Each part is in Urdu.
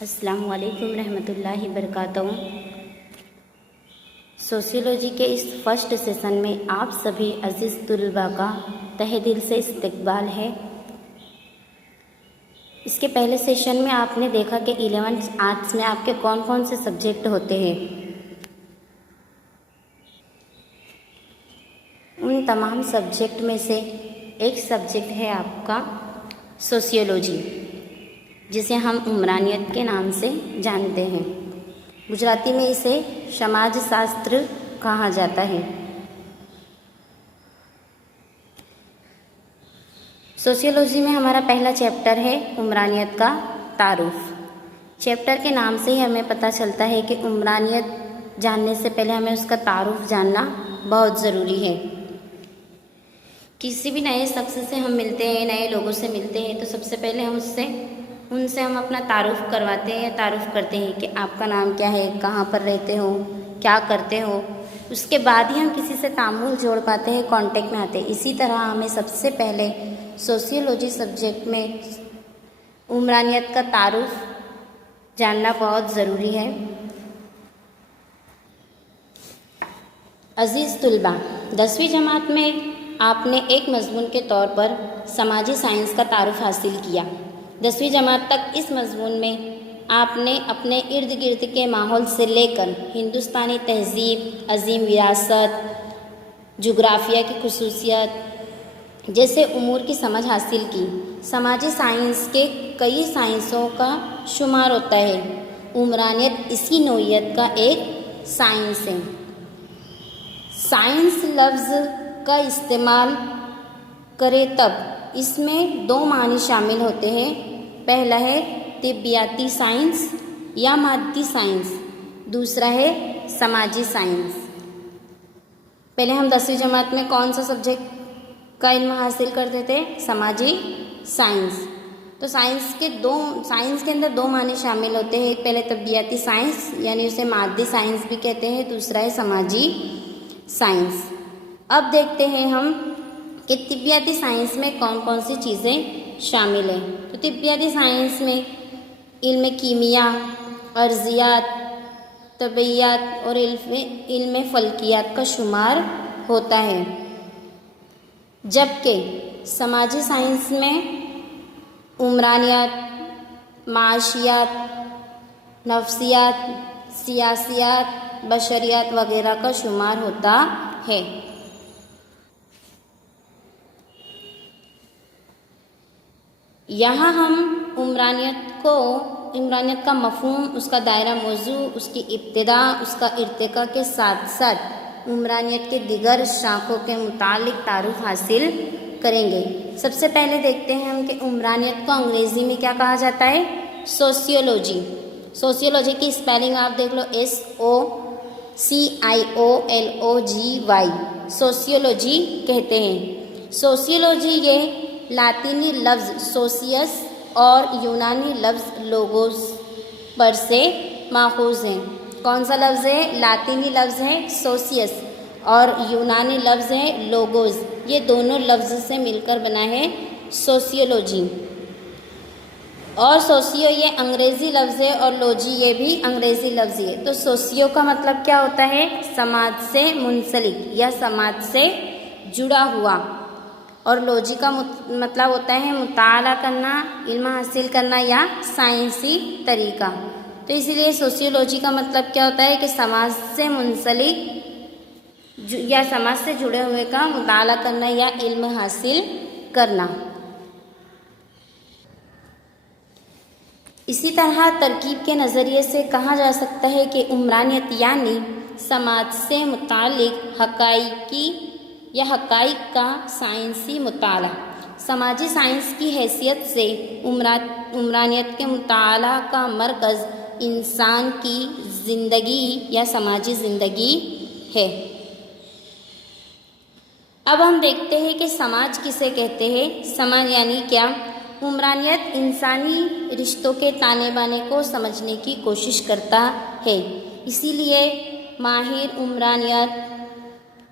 السلام علیکم رحمۃ اللہ وبرکاتہ۔ سوسیولوجی کے اس فرسٹ سیشن میں آپ سبھی عزیز طلباء کا تہہ دل سے استقبال ہے۔ اس کے پہلے سیشن میں آپ نے دیکھا کہ 11 آرٹس میں آپ کے کون کون سے سبجیکٹ ہوتے ہیں۔ ان تمام سبجیکٹ میں سے ایک سبجیکٹ ہے آپ کا سوسیولوجی، جسے ہم عمرانیت کے نام سے جانتے ہیں۔ گجراتی میں اسے سماج شاستر کہا جاتا ہے۔ سوسیولوجی میں ہمارا پہلا چیپٹر ہے عمرانیت کا تعارف۔ چیپٹر کے نام سے ہی ہمیں پتہ چلتا ہے کہ عمرانیت جاننے سے پہلے ہمیں اس کا تعارف جاننا بہت ضروری ہے۔ کسی بھی نئے شخص سے ہم ملتے ہیں، نئے لوگوں سے ملتے ہیں، تو سب سے پہلے ہم ان سے ہم اپنا تعارف کرواتے ہیں یا تعارف کرتے ہیں کہ آپ کا نام کیا ہے، کہاں پر رہتے ہو، کیا کرتے ہو۔ اس کے بعد ہی ہم کسی سے تعامل جوڑ پاتے ہیں، کانٹیکٹ میں آتے ہیں۔ اسی طرح ہمیں سب سے پہلے سوسیولوجی سبجیکٹ میں عمرانیت کا تعارف جاننا بہت ضروری ہے۔ عزیز طلباء، 10ویں جماعت میں آپ نے ایک مضمون کے طور پر سماجی سائنس کا تعارف حاصل کیا۔ 10ویں جماعت تک اس مضمون میں آپ نے اپنے ارد گرد کے ماحول سے لے کر ہندوستانی تہذیب، عظیم وراثت، جغرافیہ کی خصوصیات جیسے امور کی سمجھ حاصل کی۔ سماجی سائنس کے کئی سائنسوں کا شمار ہوتا ہے۔ عمرانیت اسی نوعیت کا ایک سائنس ہے۔ سائنس لفظ کا استعمال کرے تب اس میں دو معنی شامل ہوتے ہیں۔ پہلا ہے طبیعیاتی سائنس یا مادی سائنس، دوسرا ہے سماجی سائنس۔ پہلے ہم 10ویں جماعت میں کون سا سبجیکٹ کا علم حاصل کرتے تھے؟ سماجی سائنس۔ تو سائنس کے اندر دو معنی شامل ہوتے ہیں۔ پہلے طبیعیاتی سائنس یعنی اسے مادی سائنس بھی کہتے ہیں، دوسرا ہے سماجی سائنس۔ اب دیکھتے ہیں ہم کہ طبیعیاتی سائنس میں کون کون سی چیزیں شامل ہیں۔ تو طبیعیاتی سائنس میں علم کیمیا، ارضیات، طبیعیات اور علم فلکیات کا شمار ہوتا ہے، جبکہ سماجی سائنس میں عمرانیات، معاشیات، نفسیات، سیاسیات، بشریات وغیرہ کا شمار ہوتا ہے۔ یہاں ہم عمرانیت کا مفہوم، اس کا دائرہ موضوع، اس کی ابتدا، اس کا ارتقاء کے ساتھ ساتھ عمرانیت کے دیگر شاخوں کے متعلق تعارف حاصل کریں گے۔ سب سے پہلے دیکھتے ہیں ہم کہ عمرانیت کو انگریزی میں کیا کہا جاتا ہے؟ سوسیولوجی۔ سوسیولوجی کی اسپیلنگ آپ دیکھ لو، SOCIOLOGY، سوسیولوجی کہتے ہیں۔ سوسیولوجی یہ لاطینی لفظ سوسیس اور یونانی لفظ لوگوس پر سے ماخوذ ہے۔ کون سا لفظ ہے؟ لاطینی لفظ ہے سوسیس اور یونانی لفظ ہے لوگوس۔ یہ دونوں لفظ سے مل کر بنا ہے سوسیولوجی۔ اور سوسیو یہ انگریزی لفظ ہے اور لوجی یہ بھی انگریزی لفظ ہے۔ تو سوسیو کا مطلب کیا ہوتا ہے؟ سماج سے منسلک یا سماج سے جڑا ہوا، اور لوجی کا مطلب ہوتا ہے مطالعہ کرنا، علم حاصل کرنا یا سائنسی طریقہ۔ تو اسی لیے سوسیولوجی کا مطلب کیا ہوتا ہے کہ سماج سے منسلک یا سماج سے جڑے ہوئے کا مطالعہ کرنا یا علم حاصل کرنا۔ اسی طرح ترکیب کے نظریے سے کہا جا سکتا ہے کہ عمرانیت یعنی سماج سے متعلق حقائق کا سائنسی مطالعہ۔ سماجی سائنس کی حیثیت سے عمرانیت کے مطالعہ کا مرکز انسان کی زندگی یا سماجی زندگی ہے۔ اب ہم دیکھتے ہیں کہ سماج کسے کہتے ہیں۔ سماج یعنی کیا؟ عمرانیت انسانی رشتوں کے تانے بانے کو سمجھنے کی کوشش کرتا ہے۔ اسی لیے ماہر عمرانیت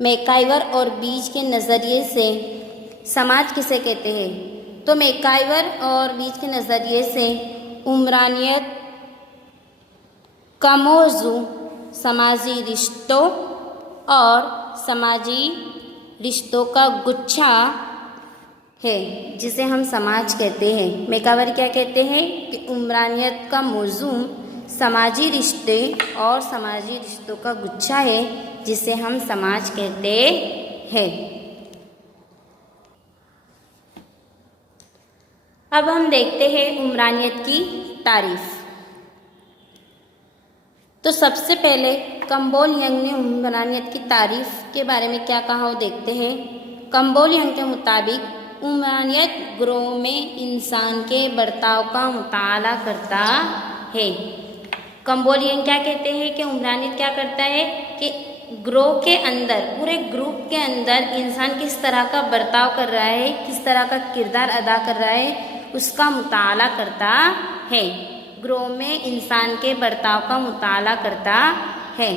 میکائیور اور بیج کے نظریے سے سماج کسے کہتے ہیں؟ تو میکائیور اور بیج کے نظریے سے عمرانیت کا موضوع سماجی رشتوں اور سماجی رشتوں کا گچھا ہے جسے ہم سماج کہتے ہیں۔ میکاور کیا کہتے ہیں کہ عمرانیت کا موضوع سماجی رشتے اور سماجی رشتوں کا گچھا ہے جسے ہم سماج کہتے ہیں۔ اب ہم دیکھتے ہیں عمرانیت کی تعریف۔ تو سب سے پہلے کمبول ینگ نے عمرانیت کی تعریف کے بارے میں کیا کہا وہ دیکھتے ہیں۔ کمبول ینگ کے مطابق عمرانیت گروہ میں انسان کے برتاؤ کا مطالعہ کرتا ہے۔ کمبول ینگ کیا کہتے ہیں کہ عمرانیت کیا کرتا ہے کہ گروہ کے اندر، پورے گروپ کے اندر انسان کس طرح کا برتاؤ کر رہا ہے، کس طرح کا کردار ادا کر رہا ہے، اس کا مطالعہ کرتا ہے۔ گروہ میں انسان کے برتاؤ کا مطالعہ کرتا ہے۔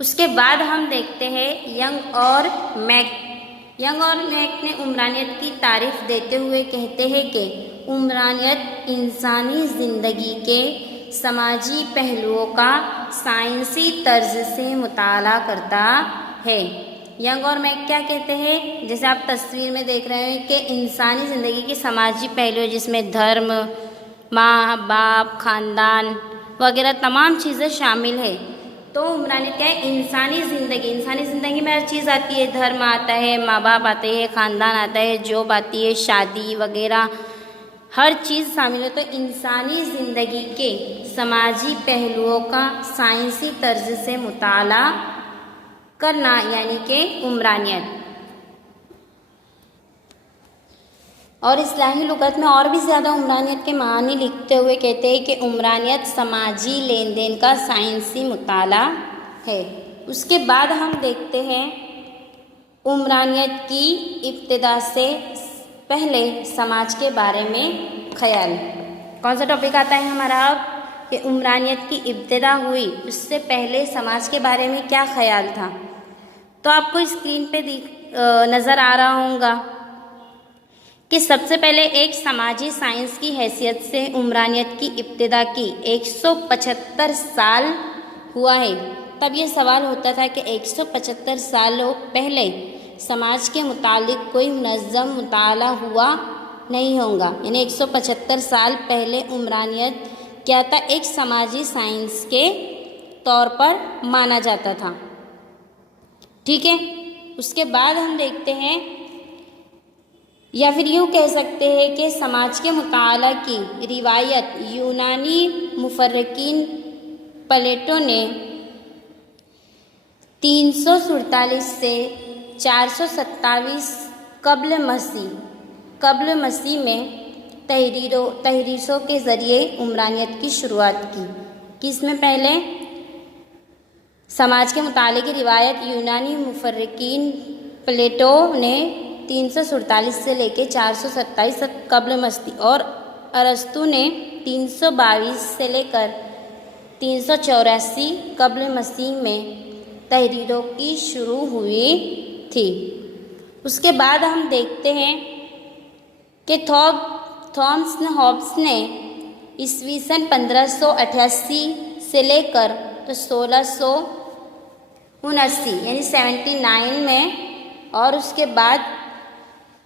اس کے بعد ہم دیکھتے ہیں ینگ اور میک۔ ینگ اور میک نے عمرانیت کی تعریف دیتے ہوئے کہتے ہیں کہ عمرانیت انسانی زندگی کے سماجی پہلوؤں کا سائنسی طرز سے مطالعہ کرتا ہے۔ ینگ اور میک کیا کہتے ہیں، جیسے آپ تصویر میں دیکھ رہے ہیں کہ انسانی زندگی کے سماجی پہلو جس میں دھرم، ماں باپ، خاندان وغیرہ تمام چیزیں شامل ہے۔ تو عمرانیت کیا ہے، انسانی زندگی میں ہر چیز آتی ہے، دھرم آتا ہے، ماں باپ آتے ہیں، خاندان آتا ہے، جاب آتی ہے، شادی وغیرہ ہر چیز شامل ہے۔ تو انسانی زندگی کے سماجی پہلوؤں کا سائنسی طرز سے مطالعہ کرنا یعنی کہ عمرانیت۔ اور اصلاحی لغت میں اور بھی زیادہ عمرانیت کے معنی لکھتے ہوئے کہتے ہیں کہ عمرانیت سماجی لین دین کا سائنسی مطالعہ ہے۔ اس کے بعد ہم دیکھتے ہیں عمرانیت کی ابتدا سے پہلے سماج کے بارے میں خیال۔ کون سا ٹاپک آتا ہے ہمارا اب کہ عمرانیت کی ابتدا ہوئی، اس سے پہلے سماج کے بارے میں کیا خیال تھا۔ تو آپ کو اسکرین پہ نظر آ رہا ہوگا کہ سب سے پہلے ایک سماجی سائنس کی حیثیت سے عمرانیت کی ابتدا کی 175 سال ہوا ہے۔ تب یہ سوال ہوتا تھا کہ 175 سالوں پہلے سماج کے متعلق کوئی منظم مطالعہ ہوا نہیں ہوگا، یعنی 175 سال پہلے عمرانیت کیا تھا، ایک سماجی سائنس کے طور پر مانا جاتا تھا۔ ٹھیک ہے، اس کے بعد ہم دیکھتے ہیں یا پھر یوں کہہ سکتے ہیں کہ سماج کے مطالعہ کی روایت یونانی مفکرین پلیٹو نے 347 سے 427 قبل مسیح میں تحریروں کے ذریعے عمرانیت کی شروعات کی۔ کس میں پہلے سماج کے مطالعے کی روایت یونانی مفکرین پلیٹو نے 347 سے لے کے 427 قبل مسیح اور ارسطو نے 322 سے لے کر 384 قبل مسیح میں تحریروں کی شروع ہوئی تھی۔ اس کے بعد ہم دیکھتے ہیں کہ تھامس ہابس نے عیسوی سن 1588 سے لے کر 1679 یعنی 79 میں، اور اس کے بعد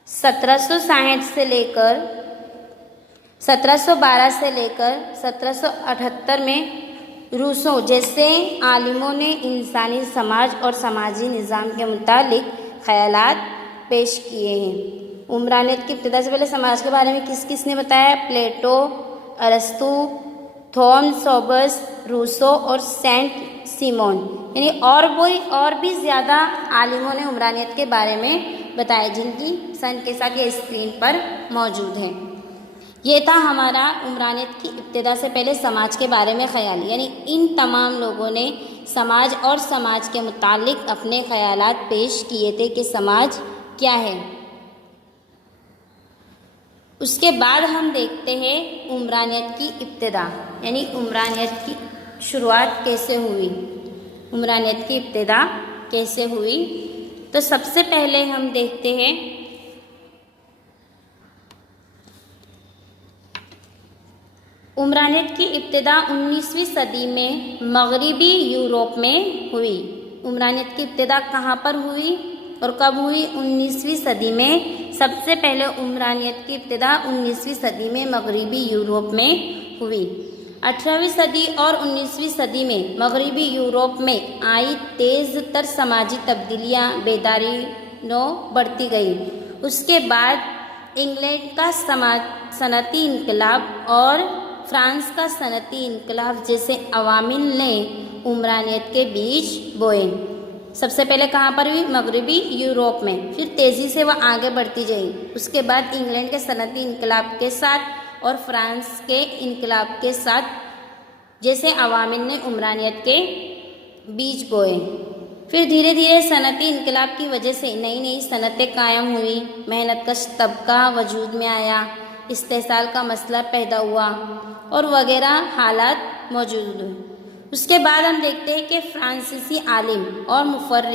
1760 سے لے کر 1712 سے لے کر 1778 میں روسو جیسے عالموں نے انسانی سماج اور سماجی نظام کے متعلق خیالات پیش کیے ہیں۔ عمرانیت کی ابتدا سے پہلے سماج کے بارے میں کس کس نے بتایا؟ پلیٹو، ارسطو، تھامس ہابس، روسو اور سینٹ سیمون، یعنی اور بھی زیادہ عالموں نے عمرانیت کے بارے میں بتایا، جن کی سن کے ساتھ یہ اسکرین پر موجود ہے۔ یہ تھا ہمارا عمرانیت کی ابتدا سے پہلے سماج کے بارے میں خیال، یعنی ان تمام لوگوں نے سماج اور سماج کے متعلق اپنے خیالات پیش کیے تھے کہ سماج کیا ہے۔ اس کے بعد ہم دیکھتے ہیں عمرانیت کی ابتدا، یعنی عمرانیت کی شروعات کیسے ہوئی، عمرانیت کی ابتدا کیسے ہوئی۔ تو سب سے پہلے ہم دیکھتے ہیں عمرانیت کی ابتدا 19ویں صدی میں مغربی یورپ میں ہوئی۔ عمرانیت کی ابتدا کہاں پر ہوئی اور کب ہوئی؟ 19ویں صدی میں۔ سب سے پہلے عمرانیت کی ابتدا 19ویں صدی میں مغربی یورپ میں ہوئی۔ 18ویں صدی اور 19ویں صدی میں مغربی یورپ میں آئی تیز تر سماجی تبدیلیاں بیداری نو بڑھتی گئی۔ اس کے بعد انگلینڈ کا صنعتی انقلاب اور فرانس کا صنعتی انقلاب جیسے عوامل نے عمرانیت کے بیج بوئے۔ سب سے پہلے کہاں پر ہوئی؟ مغربی یورپ میں، پھر تیزی سے وہ آگے بڑھتی گئی۔ اس کے بعد انگلینڈ کے صنعتی انقلاب کے ساتھ اور فرانس کے انقلاب کے ساتھ جیسے عوامل نے عمرانیت کے بیج بوئے۔ پھر دھیرے دھیرے صنعتی انقلاب کی وجہ سے نئی نئی صنعتیں قائم ہوئی، محنت کش طبقہ وجود میں آیا، استحصال کا مسئلہ پیدا ہوا اور وغیرہ حالات موجود ہوئے۔ اس کے بعد ہم دیکھتے ہیں کہ فرانسیسی عالم اور مفکر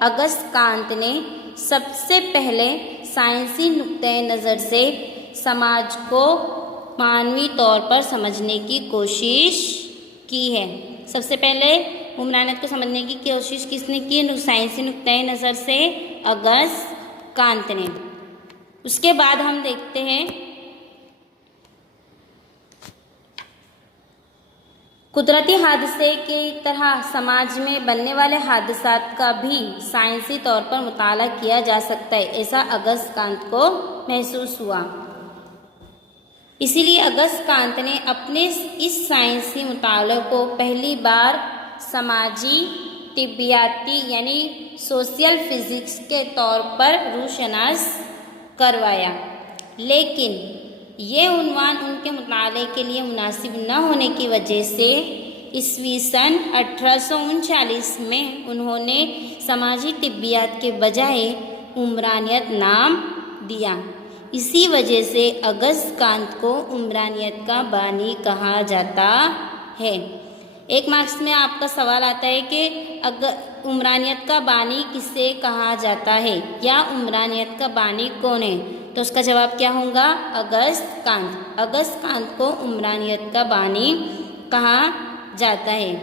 اگست کانت نے سب سے پہلے سائنسی نقطۂ نظر سے سماج کو معنوی طور پر سمجھنے کی کوشش کی ہے۔ سب سے پہلے عمرانیت کو سمجھنے کی کوشش کس نے کی؟ سائنسی نقطۂ نظر سے اگست کانت نے۔ اس کے بعد ہم دیکھتے ہیں قدرتی حادثے کی طرح سماج میں بننے والے حادثات کا بھی سائنسی طور پر مطالعہ کیا جا سکتا ہے، ایسا اگست کانت کو محسوس ہوا۔ اسی لیے اگست کانت نے اپنے اس سائنسی مطالعے کو پہلی بار سماجی طبیعیاتی یعنی سوشل فزکس کے طور پر روشناس کروایا، لیکن یہ عنوان ان کے مطالعے کے لیے مناسب نہ ہونے کی وجہ سے عیسوی سن 1839 میں انہوں نے سماجی طبیعیات کے بجائے عمرانیت نام دیا۔ اسی وجہ سے اگست کانت کو عمرانیت کا بانی کہا جاتا ہے۔ ایک مارکس میں آپ کا سوال آتا ہے کہ عمرانیت کا بانی کسے کہا جاتا ہے یا عمرانیت کا بانی کون ہے؟ تو اس کا جواب کیا ہوگا؟ اگست کانت۔ اگست کانت کو عمرانیت کا بانی کہا جاتا ہے۔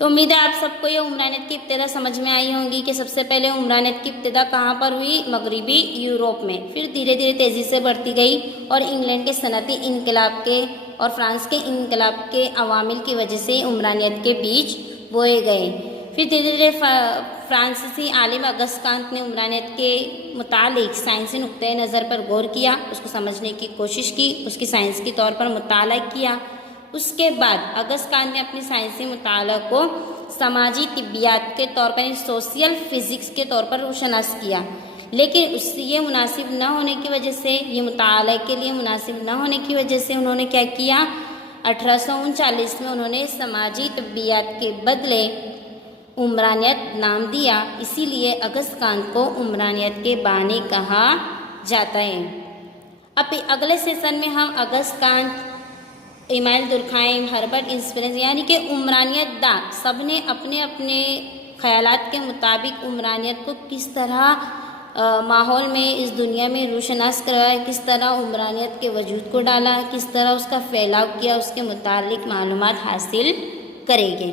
تو امید ہے آپ سب کو یہ عمرانیت کی ابتدا سمجھ میں آئی ہوں گی کہ سب سے پہلے عمرانیت کی ابتدا کہاں پر ہوئی؟ مغربی یورپ میں، پھر دھیرے دھیرے تیزی سے بڑھتی گئی اور انگلینڈ کے صنعتی انقلاب کے اور فرانس کے انقلاب کے عوامل کی وجہ سے عمرانیت کے بیج بوئے گئے۔ پھر دھیرے دھیرے فرانسیسی عالم اگست کانت نے عمرانیت کے متعلق سائنسی نقطۂ نظر پر غور کیا، اس کو سمجھنے کی کوشش کی، اس کی سائنس کے طور پر مطالعہ کیا۔ اس کے بعد اگست کانت نے اپنی سائنسی مطالعہ کو سماجی طبیعیات کے طور پر سوشل فزکس کے طور پر روشناس کیا، لیکن اس سے یہ مناسب نہ ہونے کی وجہ سے، یہ مطالعہ کے لیے مناسب نہ ہونے کی وجہ سے انہوں نے کیا کیا؟ 1839 میں انہوں نے سماجی طبیعیات کے بدلے عمرانیت نام دیا۔ اسی لیے اگست کانت کو عمرانیت کے بانی کہا جاتا ہے۔ اب اگلے سیشن میں ہم اگست کانت، ایمانوئل دورکہائم، ہربرٹ اسپینوزا یعنی کہ عمرانیت داں سب نے اپنے اپنے خیالات کے مطابق عمرانیت کو کس طرح ماحول میں اس دنیا میں روشناس کروایا، کس طرح عمرانیت کے وجود کو ڈالا، کس طرح اس کا پھیلاؤ کیا، اس کے متعلق معلومات حاصل کریں گے۔